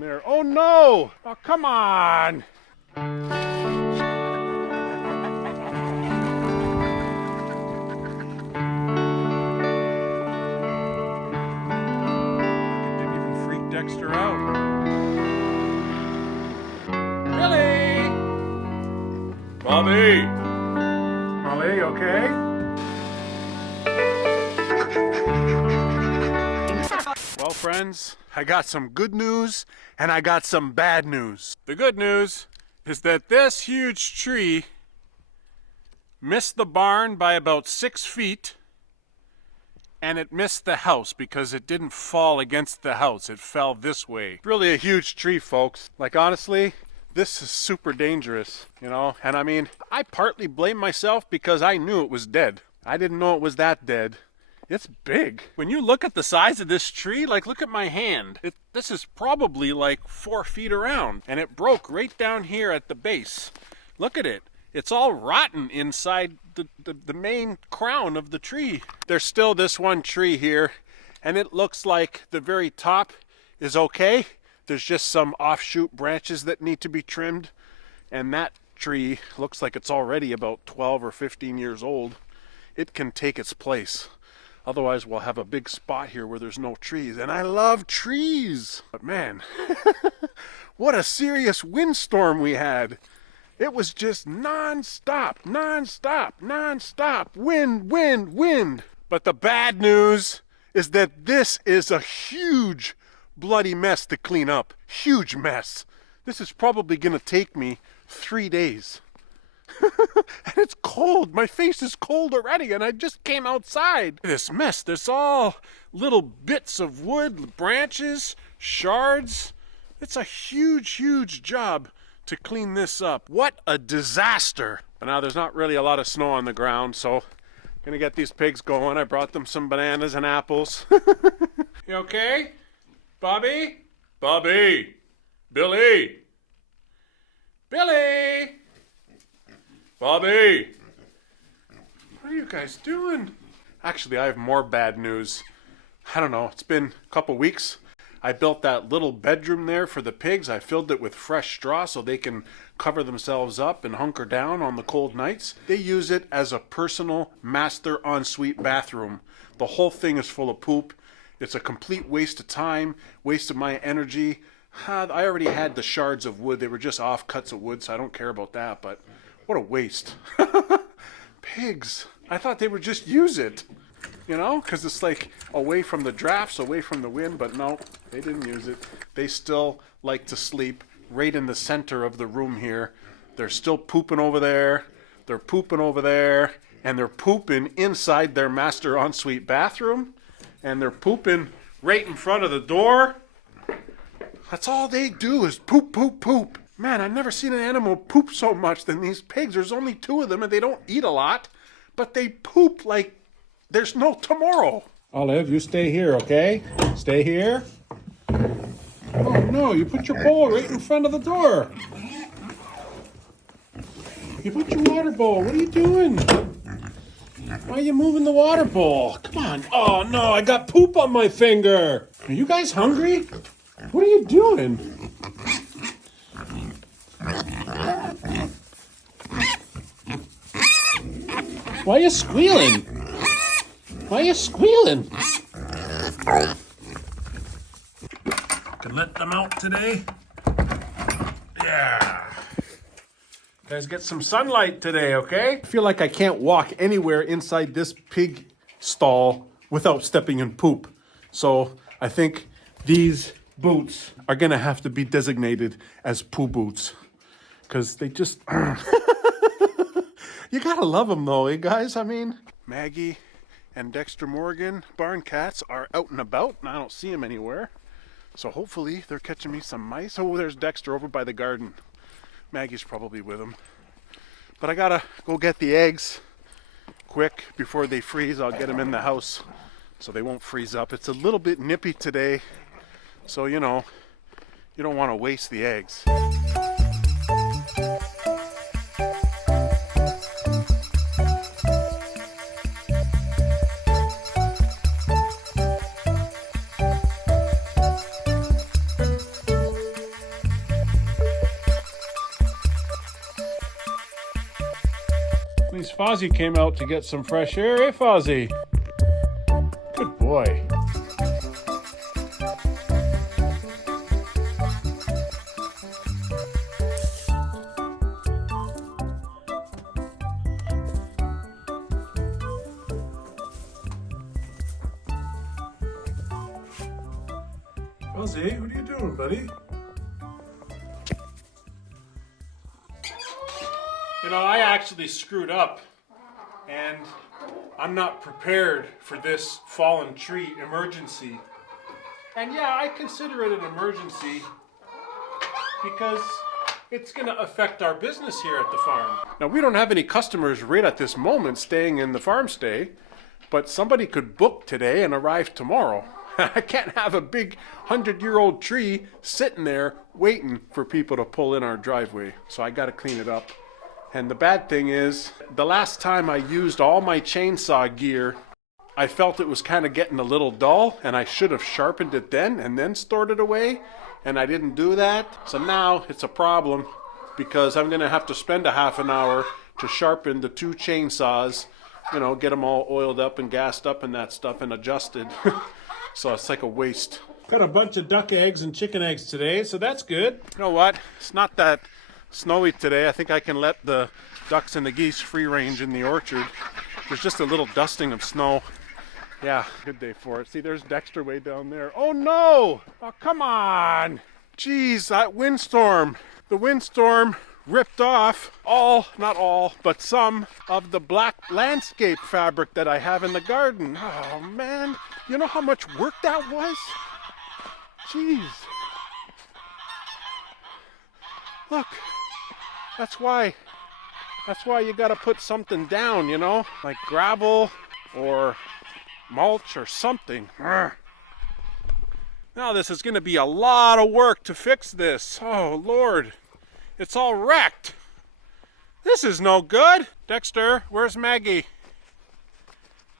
There. Oh no! Oh, come on! Didn't even freak Dexter out. Billy! Bobby! Molly, okay? Well, friends, I got some good news and I got some bad news. The good news is that this huge tree missed the barn by about 6 feet, and it missed the house because it didn't fall against the house. It fell this way. Really a huge tree, folks. Like, honestly, this is super dangerous, you know? And I mean, I partly blame myself because I knew it was dead. I didn't know it was that dead. It's big. When you look at the size of this tree, like, look at my hand. This is probably like 4 feet around, and it broke right down here at the base. Look at it. It's all rotten inside the main crown of the tree. There's still this one tree here, and it looks like the very top is okay. There's just some offshoot branches that need to be trimmed, and that tree looks like it's already about 12 or 15 years old. It can take its place. Otherwise, we'll have a big spot here where there's no trees. And I love trees. But man, what a serious windstorm we had. It was just non-stop, non-stop, non-stop. Wind, wind, wind. But the bad news is that this is a huge bloody mess to clean up. Huge mess. This is probably going to take me 3 days. And it's cold. My face is cold already, and I just came outside. This mess, there's all little bits of wood, branches, shards. It's a huge, huge job to clean this up. What a disaster. But now there's not really a lot of snow on the ground, so I'm gonna get these pigs going. I brought them some bananas and apples. You okay? Bobby? Bobby! Billy! Billy! Bobby! What are you guys doing? Actually, I have more bad news. I don't know, it's been a couple weeks. I built that little bedroom there for the pigs. I filled it with fresh straw so they can cover themselves up and hunker down on the cold nights. They use it as a personal master ensuite bathroom. The whole thing is full of poop. It's a complete waste of time, waste of my energy. I already had the shards of wood. They were just offcuts of wood, so I don't care about that, but what a waste. Pigs. I thought they would just use it, you know, because it's like away from the drafts, away from the wind, but no, they didn't use it. They still like to sleep right in the center of the room here. They're still pooping over there. They're pooping over there, and they're pooping inside their master ensuite bathroom, and they're pooping right in front of the door. That's all they do is poop, poop, poop. Man, I've never seen an animal poop so much than these pigs. There's only 2 of them and they don't eat a lot, but they poop like there's no tomorrow. Olive, you stay here, okay? Stay here. Oh no, you put your bowl right in front of the door. You put your water bowl. What are you doing? Why are you moving the water bowl? Come on. Oh no, I got poop on my finger. Are you guys hungry? What are you doing? Why are you squealing? Why are you squealing? Can let them out today. Yeah. Guys, get some sunlight today, okay? I feel like I can't walk anywhere inside this pig stall without stepping in poop. So I think these boots are gonna have to be designated as poo boots. Because they just... You gotta love them though, eh guys? I mean... Maggie and Dexter Morgan, barn cats, are out and about, and I don't see them anywhere. So hopefully they're catching me some mice. Oh, there's Dexter over by the garden. Maggie's probably with him. But I gotta go get the eggs quick before they freeze. I'll get them in the house so they won't freeze up. It's a little bit nippy today, so you know, you don't want to waste the eggs. boys. Fozzie came out to get some fresh air. Hey, Fozzie. Good boy. Fozzie, what are you doing, buddy? You know, I actually screwed up, and I'm not prepared for this fallen tree emergency. And yeah, I consider it an emergency because it's going to affect our business here at the farm. Now, we don't have any customers right at this moment staying in the farm stay, but somebody could book today and arrive tomorrow. I can't have a big 100-year-old tree sitting there waiting for people to pull in our driveway, so I got to clean it up. And the bad thing is, the last time I used all my chainsaw gear, I felt it was kind of getting a little dull, and I should have sharpened it then and then stored it away, and I didn't do that. So now it's a problem because I'm going to have to spend a half an hour to sharpen the 2 chainsaws, you know, get them all oiled up and gassed up and that stuff and adjusted. So it's like a waste. Got a bunch of duck eggs and chicken eggs today, so that's good. You know what? It's not that snowy today. I think I can let the ducks and the geese free range in the orchard. There's just a little dusting of snow. Yeah, good day for it. See, there's Dexter way down there. Oh no! Oh, come on! Jeez, that windstorm. The windstorm ripped off not all, but some of the black landscape fabric that I have in the garden. Oh man, you know how much work that was? Jeez. Look. That's why you gotta put something down, you know, like gravel or mulch or something. Now this is gonna be a lot of work to fix this. Oh Lord, it's all wrecked. This is no good. Dexter, where's Maggie?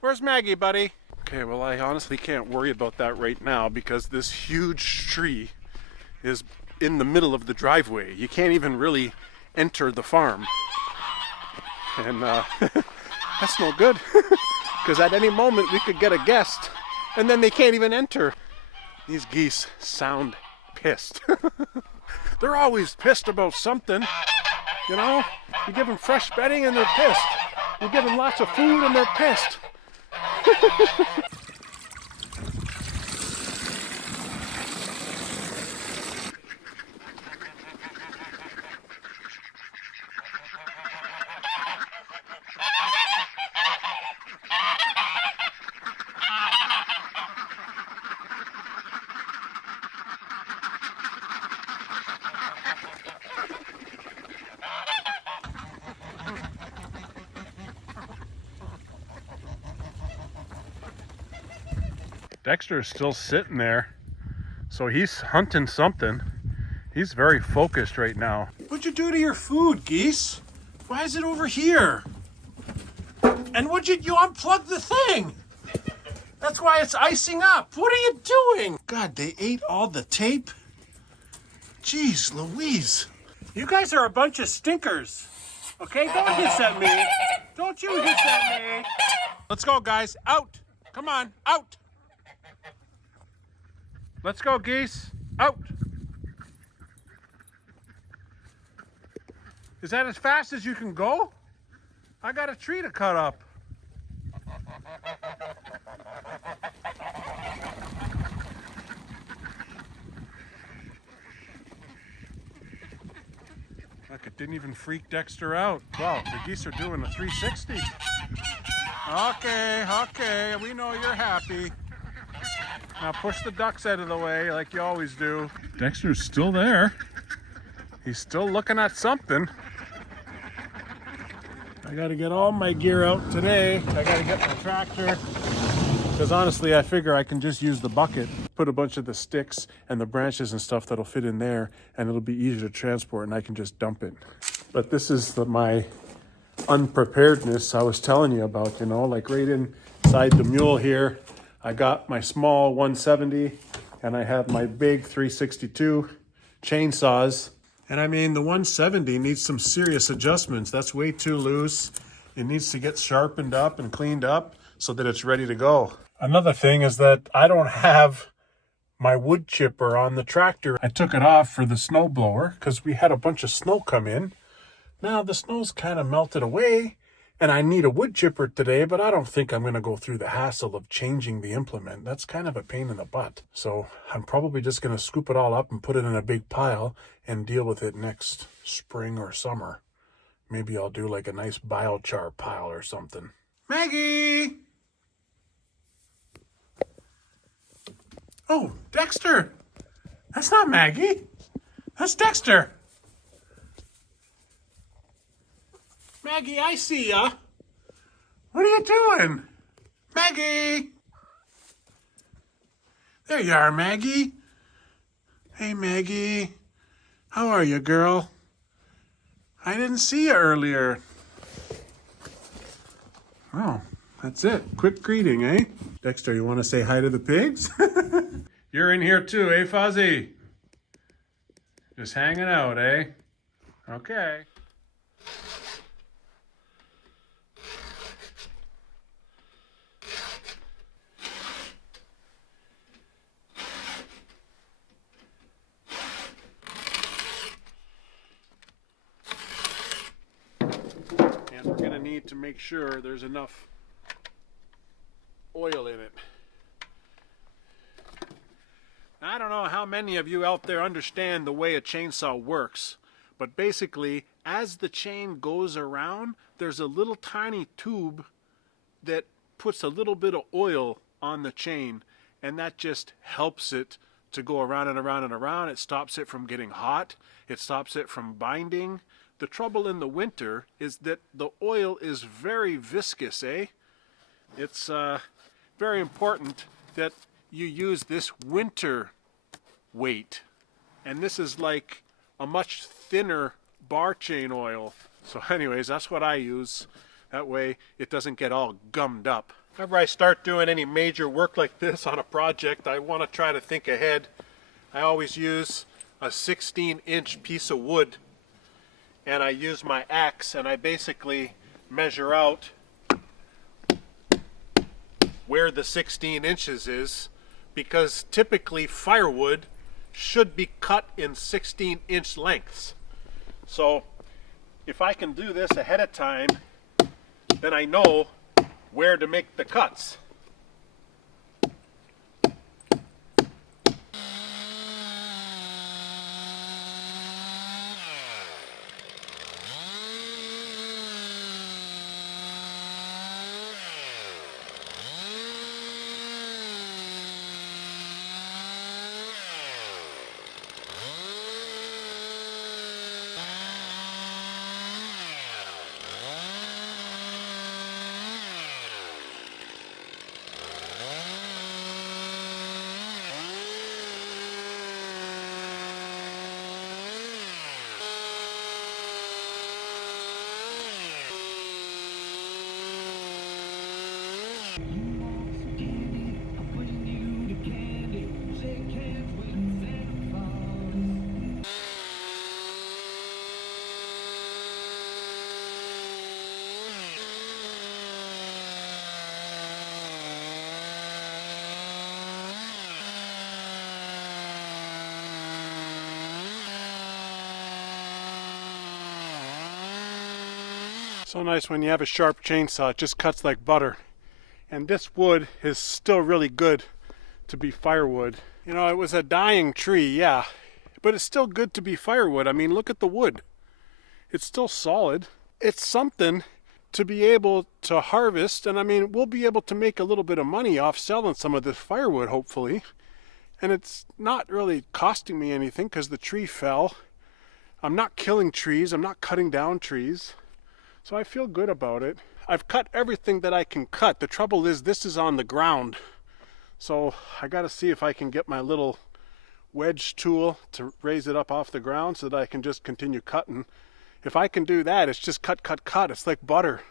Where's Maggie, buddy? Okay, well, I honestly can't worry about that right now because this huge tree is in the middle of the driveway. You can't even really enter the farm, and that's no good because at any moment we could get a guest and then they can't even enter. These geese sound pissed. They're always pissed about something, you know. You give them fresh bedding and they're pissed. You give them lots of food and they're pissed. Dexter is still sitting there, so he's hunting something. He's very focused right now. What'd you do to your food, geese? Why is it over here? And you unplugged the thing? That's why it's icing up. What are you doing? God, they ate all the tape? Jeez Louise. You guys are a bunch of stinkers. Okay, don't hiss at me. Don't you hiss at me. Let's go, guys. Out. Come on, out. Let's go, geese. Out. Is that as fast as you can go? I got a tree to cut up. Look, it didn't even freak Dexter out. Wow, the geese are doing a 360. Okay, we know you're happy. Now push the ducks out of the way like you always do. Dexter's still there. He's still looking at something. I gotta get all my gear out today. I gotta get my tractor. Because honestly, I figure I can just use the bucket, put a bunch of the sticks and the branches and stuff that'll fit in there, and it'll be easier to transport, and I can just dump it. But this is my unpreparedness I was telling you about, you know, like right inside the mule here. I got my small 170 and I have my big 362 chainsaws. And I mean, the 170 needs some serious adjustments. That's way too loose. It needs to get sharpened up and cleaned up so that it's ready to go. Another thing is that I don't have my wood chipper on the tractor. I took it off for the snow blower because we had a bunch of snow come in. Now the snow's kind of melted away and I need a wood chipper today, but I don't think I'm going to go through the hassle of changing the implement. That's kind of a pain in the butt. So I'm probably just going to scoop it all up and put it in a big pile and deal with it next spring or summer. Maybe I'll do like a nice biochar pile or something. Maggie! Oh, Dexter! That's not Maggie. That's Dexter. Maggie, I see ya. What are you doing? Maggie! There you are, Maggie. Hey, Maggie. How are you, girl? I didn't see you earlier. Oh, that's it. Quick greeting, eh? Dexter, you want to say hi to the pigs? You're in here too, eh, Fuzzy? Just hanging out, eh? Okay. And we're going to need to make sure there's enough oil in it. Now, I don't know how many of you out there understand the way a chainsaw works, but basically, as the chain goes around, there's a little tiny tube that puts a little bit of oil on the chain, and that just helps it to go around and around and around. It stops it from getting hot. It stops it from binding. The trouble in the winter is that the oil is very viscous, eh? It's very important that you use this winter weight. And this is like a much thinner bar chain oil. So anyways, that's what I use. That way it doesn't get all gummed up. Whenever I start doing any major work like this on a project, I want to try to think ahead. I always use a 16-inch piece of wood, and I use my axe, and I basically measure out where the 16 inches is, because typically firewood should be cut in 16-inch lengths. So if I can do this ahead of time, then I know where to make the cuts. So nice when you have a sharp chainsaw, it just cuts like butter. And this wood is still really good to be firewood. You know, it was a dying tree, yeah, but it's still good to be firewood. I mean, look at the wood. It's still solid. It's something to be able to harvest, and I mean, we'll be able to make a little bit of money off selling some of this firewood, hopefully. And it's not really costing me anything because the tree fell. I'm not killing trees, I'm not cutting down trees. So I feel good about it. I've cut everything that I can cut. The trouble is this is on the ground. So I got to see if I can get my little wedge tool to raise it up off the ground so that I can just continue cutting. If I can do that, it's just cut, cut, cut. It's like butter.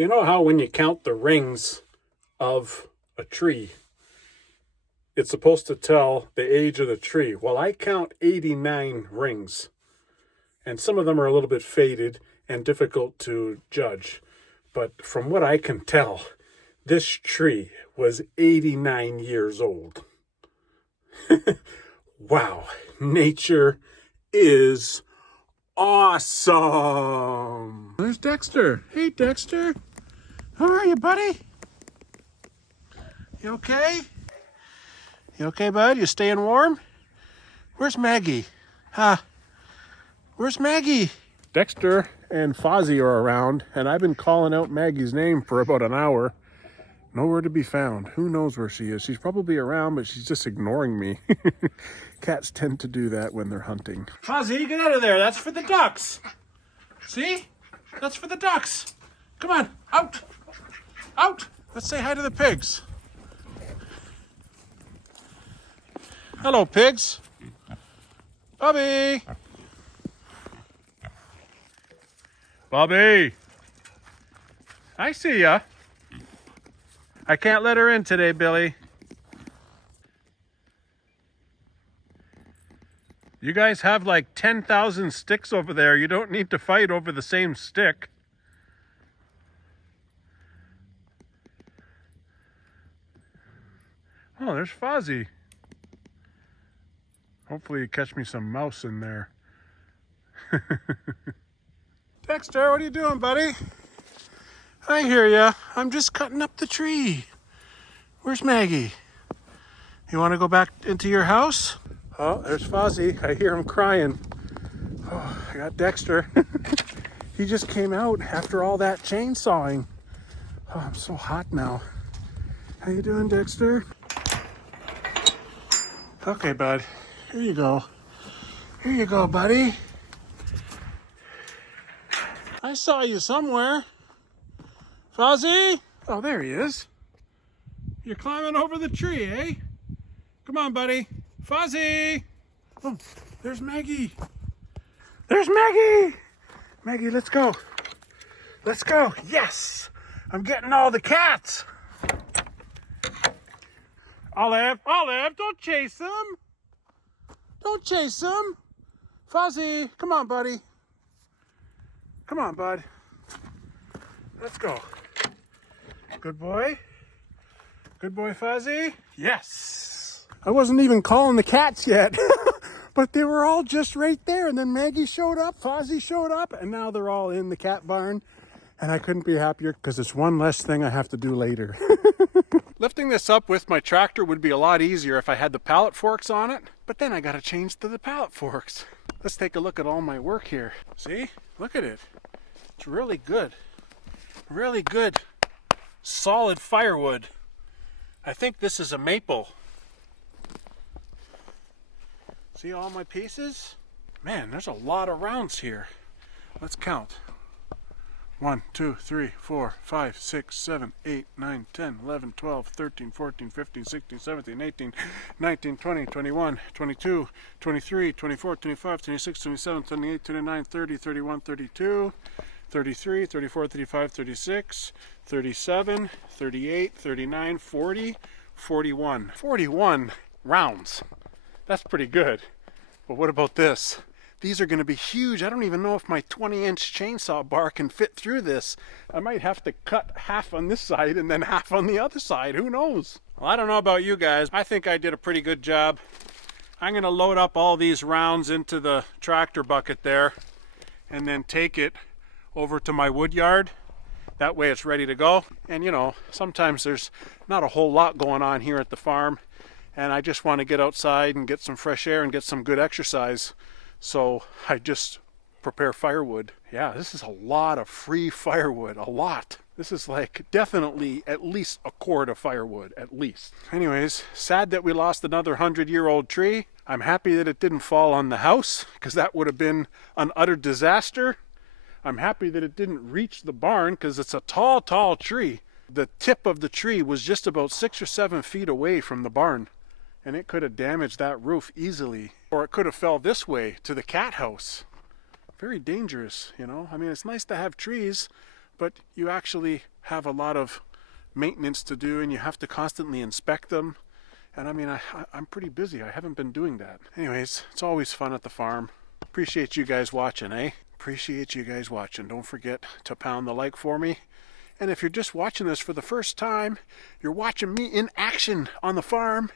So you know how when you count the rings of a tree, it's supposed to tell the age of the tree. Well, I count 89 rings, and some of them are a little bit faded and difficult to judge. But from what I can tell, this tree was 89 years old. Wow, nature is awesome. There's Dexter. Hey, Dexter. How are you, buddy? You okay? You okay, bud? You staying warm? Where's Maggie? Huh? Where's Maggie? Dexter and Fozzie are around, and I've been calling out Maggie's name for about an hour. Nowhere to be found. Who knows where she is? She's probably around, but she's just ignoring me. Cats tend to do that when they're hunting. Fozzie, get out of there. That's for the ducks. See? That's for the ducks. Come on, out. Out. Let's say hi to the pigs. Hello, pigs. Bobby. Bobby. I see ya. I can't let her in today, Billy. You guys have like 10,000 sticks over there. You don't need to fight over the same stick. Oh, there's Fozzie. Hopefully you catch me some mouse in there. Dexter, what are you doing, buddy? I hear ya. I'm just cutting up the tree. Where's Maggie? You want to go back into your house? Oh, there's Fozzie. I hear him crying. Oh, I got Dexter. He just came out after all that chainsawing. Oh, I'm so hot now. How you doing, Dexter? Okay, bud. Here you go. Here you go, buddy. I saw you somewhere. Fozzie? Oh, there he is. You're climbing over the tree, eh? Come on, buddy. Fozzie! Oh, there's Maggie. There's Maggie! Maggie, let's go. Let's go. Yes! I'm getting all the cats. Olive, Olive, don't chase them. Don't chase them. Fozzie, come on, buddy. Come on, bud. Let's go. Good boy. Good boy, Fozzie. Yes. I wasn't even calling the cats yet, but they were all just right there. And then Maggie showed up, Fozzie showed up, and now they're all in the cat barn. And I couldn't be happier because it's one less thing I have to do later. Lifting this up with my tractor would be a lot easier if I had the pallet forks on it, but then I got to change to the pallet forks. Let's take a look at all my work here. See? Look at it. It's really good. Really good, solid firewood. I think this is a maple. See all my pieces? Man, there's a lot of rounds here. Let's count. 1, 2, 3, 4, 5, 6, 7, 8, 9, 10, 11, 12, 13, 14, 15, 16, 17, 18, 19, 20, 21, 22, 23, 24, 25, 26, 27, 28, 29, 30, 31, 32, 33, 34, 35, 36, 37, 38, 39, 40, 41. 41 rounds. That's pretty good. But what about this? These are going to be huge. I don't even know if my 20-inch chainsaw bar can fit through this. I might have to cut half on this side and then half on the other side. Who knows? Well, I don't know about you guys. I think I did a pretty good job. I'm going to load up all these rounds into the tractor bucket there and then take it over to my wood yard. That way it's ready to go. And you know, sometimes there's not a whole lot going on here at the farm, and I just want to get outside and get some fresh air and get some good exercise. So I just prepare firewood. Yeah, this is a lot of free firewood, a lot. This is like definitely at least a quart of firewood, at least. Anyways, sad that we lost another 100-year-old tree. I'm happy that it didn't fall on the house, because that would have been an utter disaster. I'm happy that it didn't reach the barn because it's a tall, tall tree. The tip of the tree was just about 6 or 7 feet away from the barn, and it could have damaged that roof easily. Or it could have fell this way to the cat house. Very dangerous, you know. I mean, it's nice to have trees, but you actually have a lot of maintenance to do, and you have to constantly inspect them. And I mean, I'm pretty busy. I haven't been doing that. Anyways, it's always fun at the farm. Appreciate you guys watching, eh? Appreciate you guys watching. Don't forget to pound the like for me. And if you're just watching this for the first time, you're watching me in action on the farm,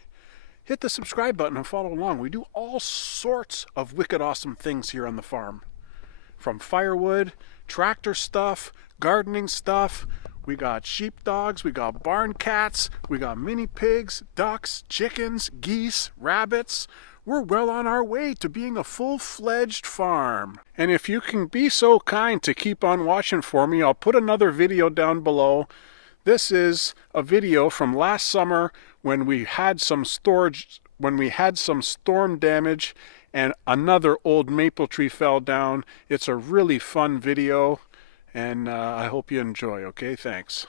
hit the subscribe button and follow along. We do all sorts of wicked awesome things here on the farm. From firewood, tractor stuff, gardening stuff. We got sheepdogs, we got barn cats, we got mini pigs, ducks, chickens, geese, rabbits. We're well on our way to being a full-fledged farm. And if you can be so kind to keep on watching for me, I'll put another video down below. This is a video from last summer when we had some storm damage and another old maple tree fell down. It's a really fun video, and I hope you enjoy. Okay, thanks.